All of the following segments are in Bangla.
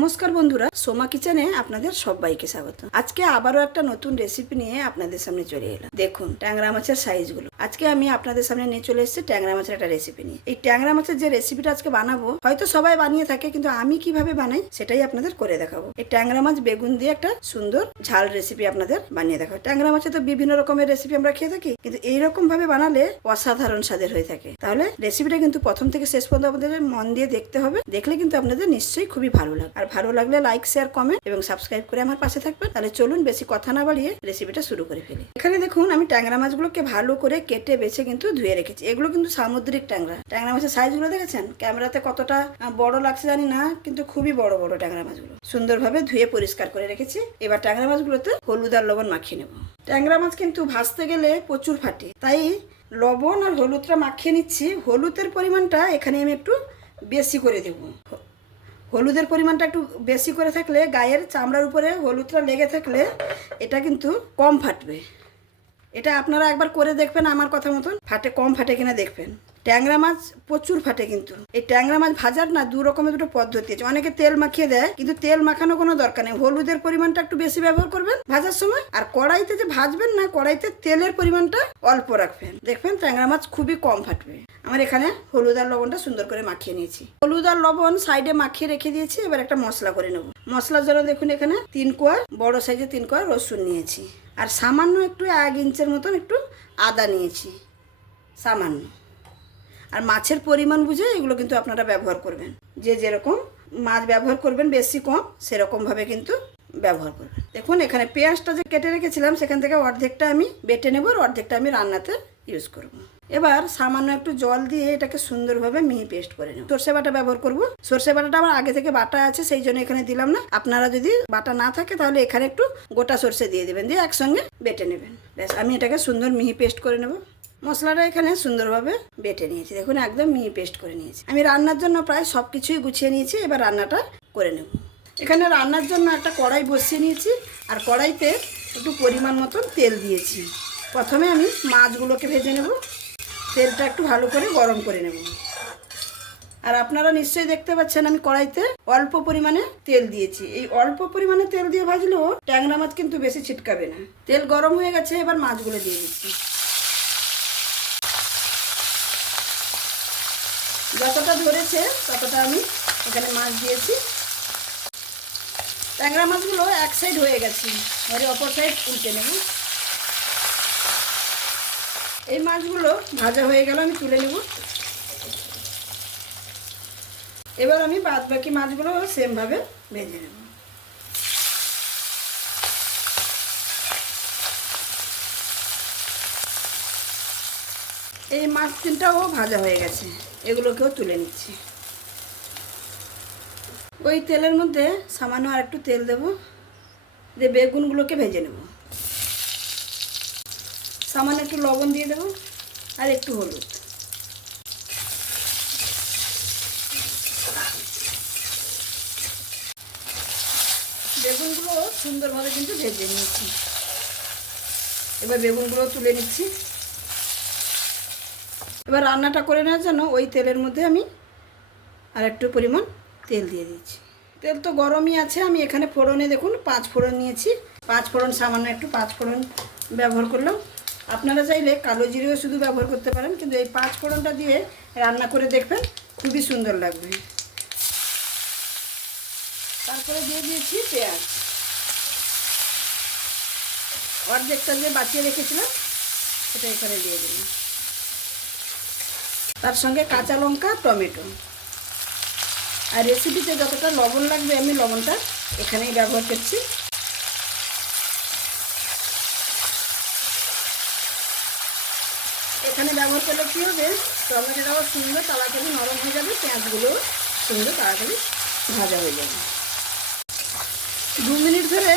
নমস্কার বন্ধুরা, সোমা কিচেনে আপনাদের সবাইকে স্বাগত। আজকে আবারও একটা নতুন রেসিপি নিয়ে আপনাদের সামনে চলে এলাম। দেখুন ট্যাংরা মাছের সাইজগুলো। আজকে আমি আপনাদের সামনে নিয়ে চলে এসেছি ট্যাংরা মাছের একটা রেসিপি নিয়ে। এই ট্যাংরা মাছের যে রেসিপিটা আজকে বানাবো হয়তো সবাই বানিয়ে থাকে, কিন্তু আমি কিভাবে বানাই সেটাই আপনাদের করে দেখাবো। এই ট্যাংরা মাছ বেগুন দিয়ে একটা সুন্দর ঝাল রেসিপি আপনাদের বানিয়ে দেখাবো। ট্যাংরা মাছে তো বিভিন্ন রকমের রেসিপি আমরা খেয়ে থাকি, কিন্তু এইরকম ভাবে বানালে অসাধারণ স্বাদের হয়ে থাকে। তাহলে রেসিপিটা কিন্তু প্রথম থেকে শেষ পর্যন্ত আপনাদের মন দিয়ে দেখতে হবে, দেখলে কিন্তু আপনাদের নিশ্চয়ই খুবই ভালো লাগবে। আর ভালো লাগলে লাইক, শেয়ার, কমেন্ট এবং সাবস্ক্রাইব করে আমার পাশে থাকবেন। তাহলে চলুন বেশি কথা না বাড়িয়ে রেসিপিটা শুরু করে ফেলি। এখানে দেখুন আমি ট্যাংরা মাছগুলোকে ভালো করে কেটে বেছে কিন্তু ধুয়ে রেখেছি। এগুলো কিন্তু সামুদ্রিক ট্যাংরা। ট্যাংরা মাছের সাইজগুলো দেখেছেন? ক্যামেরাতে কতটা বড় লাগছে জানি না, কিন্তু খুবই বড় বড় ট্যাংরা মাছগুলো। সুন্দরভাবে ধুয়ে পরিষ্কার করে রেখেছি। এবার ট্যাংরা মাছগুলোতে হলুদ আর লবণ মাখিয়ে নেব। ট্যাংরা মাছ কিন্তু ভাজতে গেলে প্রচুর ফাটে, তাই লবণ আর হলুদটা মাখিয়ে নিচ্ছি। হলুদের পরিমাণটা এখানে আমি একটু বেশি করে দেবো। হলুদের পরিমাণটা একটু বেশি করে থাকলে গায়ের চামড়ার উপরে হলুদটা লেগে থাকলে এটা কিন্তু কম ফাটবে। এটা আপনারা একবার করে দেখবেন, আমার কথা মতন কম ফাটে কিনা দেখবেন। ট্যাংরা মাছ প্রচুর ফাটে, কিন্তু এই ট্যাংরা মাছ ভাজার না দু রকমের দুটো পদ্ধতি আছে। অনেকে তেল মাখিয়ে দেয়, কিন্তু তেল মাখানো কোনো দরকার নেই। হলুদের পরিমাণটা একটু বেশি ব্যবহার করবেন ভাজার সময়, আর কড়াইতে যে ভাজবেন না, কড়াইতে তেলের পরিমাণটা অল্প রাখবেন। দেখবেন ট্যাংরা মাছ খুবই কম ফাটবে। আমার এখানে হলুদ আর লবণটা সুন্দর করে মাখিয়ে নিয়েছি। হলুদ আর লবণ সাইডে মাখিয়ে রেখে দিয়েছি। এবার একটা মশলা করে নেব। মশলার জন্য দেখুন এখানে 3 কোয়া বড় সাইজে 3 কোয়া রসুন নিয়েছি, আর সামান্য একটু 1 ইঞ্চের মতন একটু আদা নিয়েছি, সামান্য। আর মাছের পরিমাণ বুঝে এগুলো কিন্তু আপনারা ব্যবহার করবেন। যে যেরকম মাছ ব্যবহার করবেন, বেশি কম সেরকমভাবে কিন্তু ব্যবহার করবেন। দেখুন এখানে পেঁয়াজটা যে কেটে রেখেছিলাম সেখান থেকে অর্ধেকটা আমি বেটে নেব, আর অর্ধেকটা আমি রান্নাতে ইউজ করব। এবার সামান্য একটু জল দিয়ে এটাকে সুন্দরভাবে মিহি পেস্ট করে নেব। সর্ষে বাটা ব্যবহার করব। সর্ষে বাটাটা আমার আগে থেকে বাটা আছে, সেই জন্য এখানে দিলাম না। আপনারা যদি বাটা না থাকে তাহলে এখানে একটু গোটা সর্ষে দিয়ে দেবেন, দিয়ে একসঙ্গে বেটে নেবেন। ব্যাস, আমি এটাকে সুন্দর মিহি পেস্ট করে নেব। মশলাটা এখানে সুন্দরভাবে বেটে নিয়েছি। দেখুন একদম মিহি পেস্ট করে নিয়েছি। আমি রান্নার জন্য প্রায় সব কিছুই গুছিয়ে নিয়েছি। এবার রান্নাটা করে নেব। এখানে রান্নার জন্য একটা কড়াই বসিয়ে নিয়েছি, আর কড়াইতে একটু পরিমাণ মতন তেল দিয়েছি। প্রথমে আমি মাছগুলোকে ভেজে নেব। তেলটা একটু ভালো করে গরম করে নেব। আর আপনারা নিশ্চয়ই দেখতে পাচ্ছেন আমি কড়াইতে অল্প পরিমাণে তেল দিয়েছি। এই অল্প পরিমাণে তেল দিয়ে ভাজলেও ট্যাংরা মাছ কিন্তু বেশি ছিটকাবে না। তেল গরম হয়ে গেছে, এবার মাছগুলো দিয়ে দিচ্ছি। যতটা ধরেছে ততটা আমি এখানে মাছ দিয়েছি। ট্যাংরা মাছগুলো এক সাইড হয়ে গেছে, এবারে অপর সাইড উল্টে নেব। এই মাছগুলো ভাজা হয়ে গেল, আমি তুলে নেব। এবার আমি বাদ বাকি মাছগুলো সেমভাবে ভেজে নেব। এই মাছ তিনটাও ভাজা হয়ে গেছে, এগুলোকেও তুলে নিচ্ছি। ওই তেলের মধ্যে সামান্য আর একটু তেল দেবো, দিয়ে বেগুনগুলোকে ভেজে নেব। সামান্য একটু লবণ দিয়ে দেবো, আর একটু হলুদ। বেগুনগুলো সুন্দরভাবে কিন্তু ভেজে নিয়েছি। এবার বেগুনগুলো তুলে নিচ্ছি। এবার রান্নাটা করে নেওয়ার জন্য ওই তেলের মধ্যে আমি আর একটু পরিমাণ তেল দিয়ে দিচ্ছি। তেল তো গরমই আছে। আমি এখানে ফোড়নে দেখুন 5 ফোড়ন নিয়েছি। 5 ফোড়ন, সামান্য একটু 5 ফোড়ন ব্যবহার করলাম। আপনারা চাইলে কালো জিরেও শুধু ব্যবহার করতে পারেন, কিন্তু এই 5 ফোড়নটা দিয়ে রান্না করে দেখবেন, খুবই সুন্দর লাগবে। তারপরে দিয়ে দিয়েছি পেঁয়াজ। অর্ধেকটা যে বাঁচিয়ে রেখেছিলাম সেটা এখানে দিয়ে দিলাম। তার সঙ্গে কাঁচা লঙ্কা, টমেটো। আর রেসিপিতে যতটা লবণ লাগবে আমি লবণটা এখানেই ব্যবহার করছি। এখানে ব্যবহার করলে কী হবে, টমেটোটাও সুন্দর তাড়াতাড়ি নরম হয়ে যাবে, পেঁয়াজগুলোও সুন্দর তাড়াতাড়ি ভাজা হয়ে যাবে। 2 মিনিট ধরে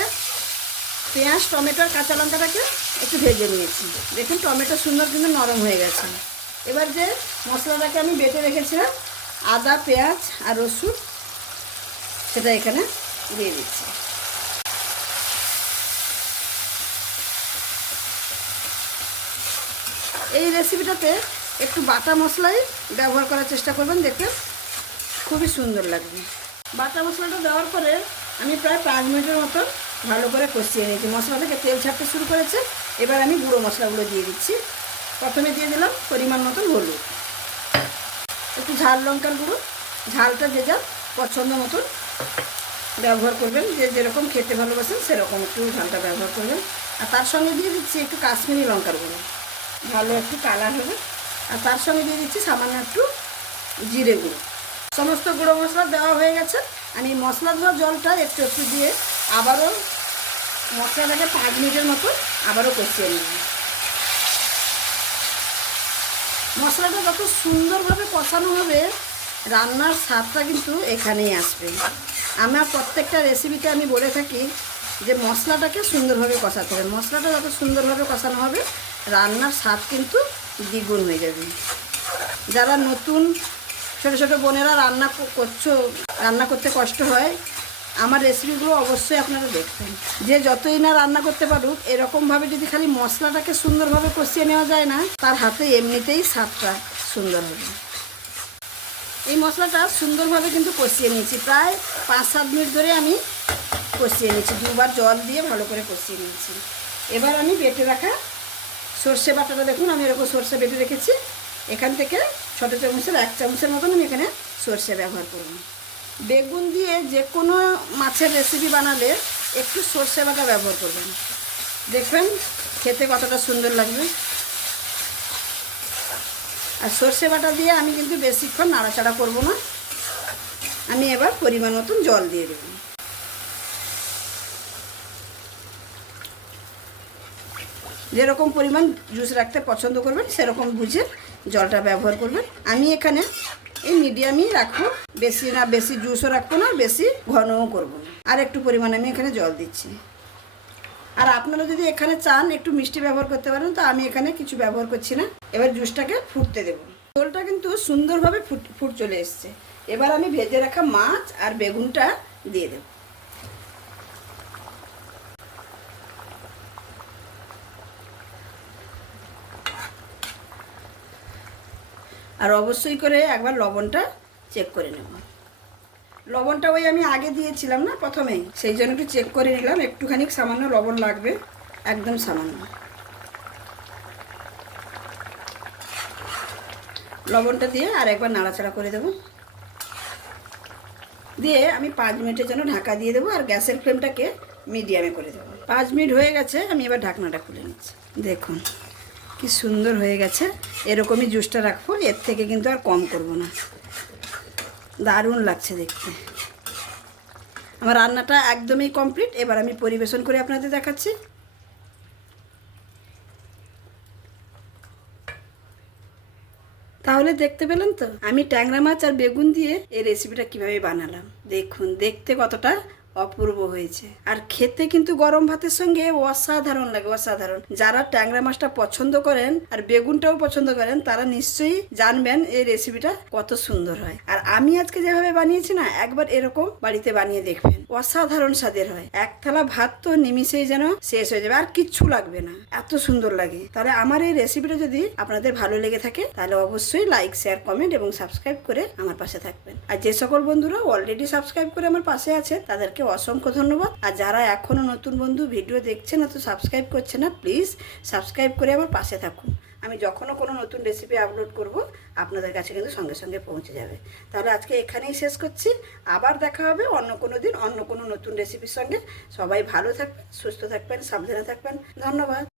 পেঁয়াজ, টমেটো আর কাঁচা লঙ্কাটাকে একটু ভেজে নিয়েছি। দেখুন টমেটো সুন্দর কিন্তু নরম হয়ে গেছে। এবার যে মশলাটাকে আমি বেটে রেখেছিলাম, আদা, পেঁয়াজ আর রসুন, সেটা এখানে দিয়ে দিচ্ছি। এই রেসিপিটাতে একটু বাটা মশলাই ব্যবহার করার চেষ্টা করবেন, দেখবেন খুবই সুন্দর লাগবে। বাটা মশলাটা দেওয়ার পরে আমি প্রায় 5 মিনিটের মতো ভালো করে কষিয়ে নিয়েছি। মশলা থেকে তেল ছাড়তে শুরু করেছে। এবার আমি গুঁড়ো মশলাগুলো দিয়ে দিচ্ছি। প্রথমে দিয়ে দিলাম পরিমাণ মতন হলুদ, একটু ঝাল লঙ্কার গুঁড়ো, ঝালটা যে যার পছন্দ মতন ব্যবহার করবেন, যে যেরকম খেতে ভালোবাসেন সেরকম একটু ঝালটা ব্যবহার করবেন। আর তার সঙ্গে দিয়ে দিচ্ছি একটু কাশ্মীরি লঙ্কার গুঁড়ো, ভালো একটু কালার হবে। আর তার সঙ্গে দিয়ে দিচ্ছি সামান্য একটু জিরে গুঁড়ো। সমস্ত গুঁড়ো মশলা দেওয়া হয়ে গেছে। আমি মশলা ধোয়া জলটা একটু একটু দিয়ে আবারও মশলাটাকে 5 মিনিটের মতো আবারও কষিয়ে নিব। মশলাটা যত সুন্দরভাবে কষানো হবে রান্নার স্বাদটা কিন্তু এখানেই আসবে। আমার প্রত্যেকটা রেসিপিতে আমি বলে থাকি যে মশলাটাকে সুন্দরভাবে কষাতে হবে। মশলাটা যত সুন্দরভাবে কষানো হবে রান্নার স্বাদ কিন্তু দ্বিগুণ হয়ে যাবে। যারা নতুন ছোটো ছোটো বোনেরা রান্না করতে কষ্ট হয়, আমার রেসিপিগুলো অবশ্যই আপনারা দেখবেন। যে যতই না রান্না করতে পারুক, এরকমভাবে যদি খালি মশলাটাকে সুন্দরভাবে কষিয়ে নেওয়া যায় না, তার হাতে এমনিতেই স্বাদটা সুন্দর হবে। এই মশলাটা সুন্দরভাবে কিন্তু কষিয়ে নিয়েছি, প্রায় 5-7 মিনিট ধরে আমি কষিয়ে নিয়েছি। 2বার জল দিয়ে ভালো করে কষিয়ে নিয়েছি। এবার আমি বেটে রাখা সর্ষে বাটাটা দেখুন, আমি এরকম সর্ষে বেটে রেখেছি। এখান থেকে ছোটো চামচের 1 চামচের মতন আমি এখানে সর্ষে ব্যবহার করব। বেগুন দিয়ে যে কোনো মাছের রেসিপি বানালে একটু সর্ষে বাটা ব্যবহার করবেন, দেখবেন খেতে কতটা সুন্দর লাগবে। আর সর্ষে বাটা দিয়ে আমি কিন্তু বেশিক্ষণ নাড়াচাড়া করব না। আমি এবার পরিমাণ মতন জল দিয়ে দেব। যেরকম পরিমাণ জুস রাখতে পছন্দ করবেন সেরকম বুঝে জলটা ব্যবহার করবেন। আমি এখানে এই মিডিয়ামই রাখবো, বেশি না, বেশি জুসও রাখবো না, বেশি ঘনও করবো না। আর একটু পরিমাণ আমি এখানে জল দিচ্ছি। আর আপনারা যদি এখানে চান একটু মিষ্টি ব্যবহার করতে পারেন, তো আমি এখানে কিছু ব্যবহার করছি না। এবার জুসটাকে ফুটতে দেব। ঝোলটা কিন্তু সুন্দরভাবে ফুট চলে এসছে। এবার আমি ভেজে রাখা মাছ আর বেগুনটা দিয়ে দেব। আর অবশ্যই করে একবার লবণটা চেক করে নেব। লবণটা ওই আমি আগে দিয়েছিলাম না প্রথমেই, সেই জন্য একটু চেক করে নিলাম। একটুখানি সামান্য লবণ লাগবে, একদম সামান্য লবণটা দিয়ে আর একবার নাড়াচাড়া করে দেব। দিয়ে আমি 5 মিনিটের জন্য ঢাকা দিয়ে দেবো। আর গ্যাসের ফ্লেমটাকে মিডিয়ামে করে দেবো। 5 মিনিট হয়ে গেছে, আমি এবার ঢাকনাটা খুলে নিচ্ছি। দেখুন কি সুন্দর হয়ে গেছে। এরকমই জুসটা রাখবো, এর থেকে কিন্তু আর কম করব না। দারুণ লাগছে দেখতে। আমার রান্নাটা একদমই কমপ্লিট। এবার আমি পরিবেশন করে আপনাদের দেখাচ্ছি। তাহলে দেখতে পেলেন তো আমি ট্যাংরা মাছ আর বেগুন দিয়ে এই রেসিপিটা কিভাবে বানালাম। দেখুন দেখতে কতটা অপূর্ব হয়েছে, আর খেতে কিন্তু গরম ভাতের সঙ্গে অসাধারণ লাগে, অসাধারণ। যারা ট্যাংরা মাছটা পছন্দ করেন আর বেগুনটাও পছন্দ করেন, তারা নিশ্চয়ই জানবেন এই রেসিপিটা কত সুন্দর হয়। আর আমি আজকে যেভাবে বানিয়েছি না, একবার এরকম বাড়িতে বানিয়ে দেখবেন, অসাধারণ স্বাদের হয়। এক থালা ভাত তো নিমিষেই যেন শেষ হয়ে যাবে, আর কিচ্ছু লাগবে না, এত সুন্দর লাগে। তাহলে আমার এই রেসিপিটা যদি আপনাদের ভালো লেগে থাকে, তাহলে অবশ্যই লাইক, শেয়ার, কমেন্ট এবং সাবস্ক্রাইব করে আমার পাশে থাকবেন। আর যে সকল বন্ধুরা অলরেডি সাবস্ক্রাইব করে আমার পাশে আছে, তাদেরকে অসংখ্য ধন্যবাদ। আর যারা এখনো নতুন বন্ধু ভিডিও দেখছে না, তো সাবস্ক্রাইব করছে না, প্লিজ সাবস্ক্রাইব করে আমার পাশে থাকুন। আমি যখনও কোনো নতুন রেসিপি আপলোড করব, আপনাদের কাছে কিন্তু সঙ্গে সঙ্গে পৌঁছে যাবে। তাহলে আজকে এখানেই শেষ করছি। আবার দেখা হবে অন্য কোনো দিন অন্য কোনো নতুন রেসিপির সঙ্গে। সবাই ভালো থাকবেন, সুস্থ থাকবেন, সাবধানে থাকবেন। ধন্যবাদ।